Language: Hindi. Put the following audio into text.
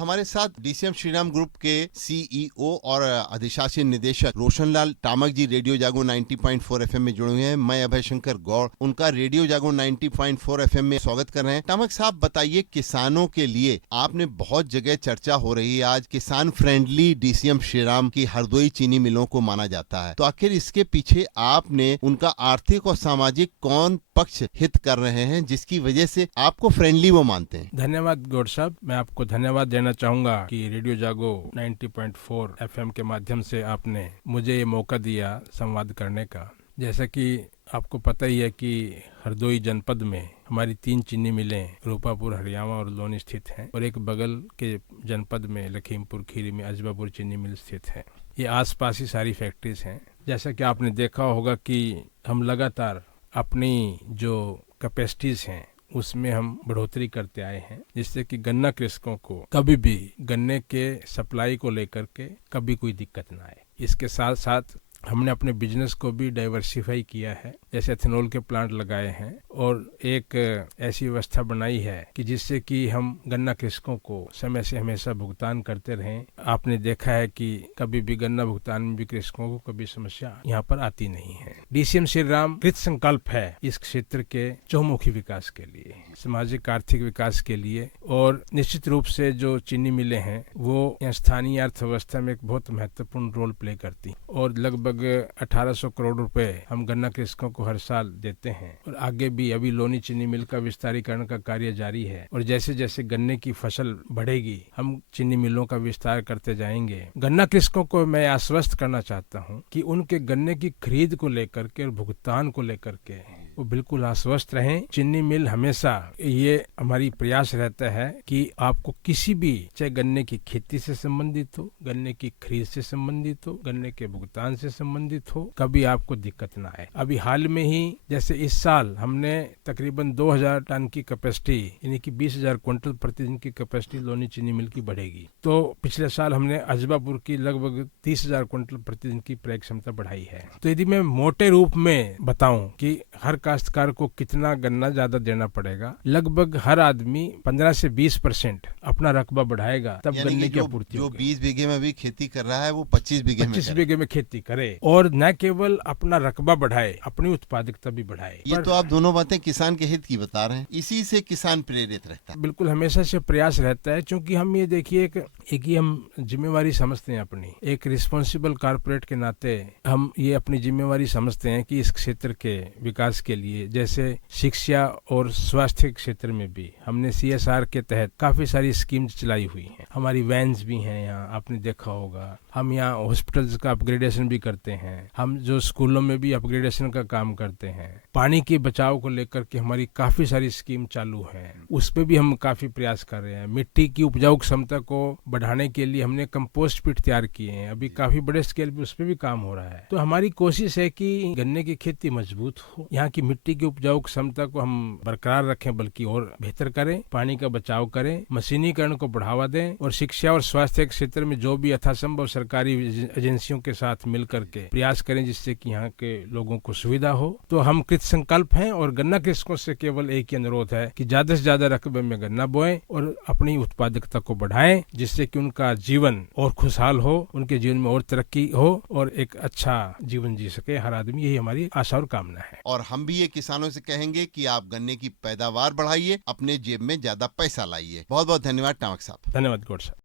हमारे साथ डीसीएम श्रीराम ग्रुप के सीईओ और अधिशासी निदेशक रोशनलाल टामक जी रेडियो जागो 90.4 एफएम में जुड़े हुए हैं। मैं अभय शंकर गौड़ उनका रेडियो जागो 90.4 एफएम में स्वागत कर रहे हैं। टामक साहब बताइए, किसानों के लिए आपने बहुत जगह चर्चा हो रही है, आज किसान फ्रेंडली डीसीएम श्रीराम की हरदोई चीनी मिलों को माना जाता है, तो आखिर इसके पीछे आपने उनका आर्थिक और सामाजिक कौन पक्ष हित कर रहे हैं जिसकी वजह से आपको फ्रेंडली वो मानते हैं? धन्यवाद गौड़ साहब, मैं आपको धन्यवाद देना चाहूंगा कि रेडियो जागो 90.4 एफएम के माध्यम से आपने मुझे ये मौका दिया संवाद करने का। जैसा कि आपको पता ही है कि हरदोई जनपद में हमारी 3 चीनी मिलें रूपापुर, हरियाणा और लोनी स्थित हैं, और एक बगल के जनपद में लखीमपुर खीरी में अजबापुर चीनी मिल स्थित है। ये आसपास ही सारी फैक्ट्रीज हैं। जैसा कि आपने देखा होगा कि हम लगातार अपनी जो कैपेसिटीज हैं उसमें हम बढ़ोतरी करते आए हैं, जिससे कि गन्ना कृषकों को कभी भी गन्ने के सप्लाई को लेकर के कभी कोई दिक्कत ना आए। इसके साथ साथ हमने अपने बिजनेस को भी डाइवर्सिफाई किया है, जैसे एथेनॉल के प्लांट लगाए हैं और एक ऐसी व्यवस्था बनाई है कि जिससे कि हम गन्ना कृषकों को समय से हमेशा भुगतान करते रहें। आपने देखा है कि कभी भी गन्ना भुगतान में भी कृषकों को कभी समस्या यहाँ पर आती नहीं है। डीसीएम श्रीराम कृत संकल्प है इस क्षेत्र के चहुमुखी विकास के लिए, सामाजिक आर्थिक विकास के लिए, और निश्चित रूप से जो चीनी मिलें हैं वो स्थानीय अर्थव्यवस्था में एक बहुत महत्वपूर्ण रोल प्ले करती, और लगभग 1800 करोड़ रुपए हम गन्ना कृषकों को हर साल देते हैं। और आगे भी अभी लोनी चीनी मिल का विस्तारीकरण का कार्य जारी है, और जैसे जैसे गन्ने की फसल बढ़ेगी हम चीनी मिलों का विस्तार करते जाएंगे। गन्ना कृषकों को मैं आश्वस्त करना चाहता हूं कि उनके गन्ने की खरीद को लेकर के और भुगतान को लेकर के वो बिल्कुल आश्वस्त रहें। चीनी मिल हमेशा ये हमारी प्रयास रहता है कि आपको किसी भी, चाहे गन्ने की खेती से संबंधित हो, गन्ने की खरीद से संबंधित हो, गन्ने के भुगतान से संबंधित हो, कभी आपको दिक्कत ना आए। अभी हाल में ही जैसे इस साल हमने तकरीबन 2000 टन की कैपेसिटी, यानी कि 20,000 क्विंटल प्रतिदिन की कैपेसिटी लोनी चीनी मिल की बढ़ेगी। तो पिछले साल हमने अजबापुर की लगभग 30,000 क्विंटल प्रतिदिन की क्रय क्षमता बढ़ाई है। तो यदि मैं मोटे रूप में बताऊं कि हर काश्तकार को कितना गन्ना ज्यादा देना पड़ेगा, लगभग हर आदमी 15 से 20% अपना रकबा बढ़ाएगा, तब गन्ने की आपूर्ति जो 20 बीघे में भी खेती कर रहा है वो 25 बीघे में खेती करे, और न केवल अपना रकबा बढ़ाए, अपनी उत्पादकता भी बढ़ाए। ये तो आप दोनों बातें किसान के हित की बता रहे हैं, इसी से किसान प्रेरित रहता है। बिल्कुल, हमेशा से प्रयास रहता है, क्योंकि हम ये देखिए एक ही हम जिम्मेवारी समझते हैं अपनी, एक रिस्पॉन्सिबल कारपोरेट के नाते हम ये अपनी जिम्मेवारी समझते हैं कि इस क्षेत्र के विकास के लिए, जैसे शिक्षा और स्वास्थ्य क्षेत्र में भी हमने CSR के तहत काफी सारी स्कीम चलाई हुई हैं। हमारी वैन्स भी हैं यहाँ, आपने देखा होगा। हम यहाँ हॉस्पिटल्स का अपग्रेडेशन भी करते हैं, हम जो स्कूलों में भी अपग्रेडेशन का काम करते हैं। पानी के बचाव को लेकर के हमारी काफी सारी स्कीम चालू है, उस पे भी हम काफी प्रयास कर रहे हैं। मिट्टी की उपजाऊ क्षमता को बढ़ाने के लिए हमने कंपोस्ट पिट तैयार किए हैं, अभी काफी बड़े स्केल पे उस पे भी काम हो रहा है। तो हमारी कोशिश है कि गन्ने की खेती मजबूत हो, यहाँ की मिट्टी की उपजाऊ क्षमता को हम बरकरार रखें, बल्कि और बेहतर करें, पानी का बचाव करें, मशीनीकरण को बढ़ावा दें, और शिक्षा और स्वास्थ्य के क्षेत्र में जो भी यथासंभव सरकारी एजेंसियों के साथ मिलकर के प्रयास करें, जिससे कि यहाँ के लोगों को सुविधा हो। तो हम कृत संकल्प हैं, और गन्ना कृषकों से केवल एक ही अनुरोध है कि ज्यादा से ज्यादा रकबे में गन्ना बोएं और अपनी उत्पादकता को बढ़ाएं, जिससे कि उनका जीवन और खुशहाल हो, उनके जीवन में और तरक्की हो और एक अच्छा जीवन जी सके हर आदमी। यही हमारी आशा और कामना है। और हम भी ये किसानों से कहेंगे कि आप गन्ने की पैदावार बढ़ाइए, अपने जेब में ज्यादा पैसा लाइए। बहुत बहुत धन्यवाद टामक साहब। धन्यवाद गौड़ साहब।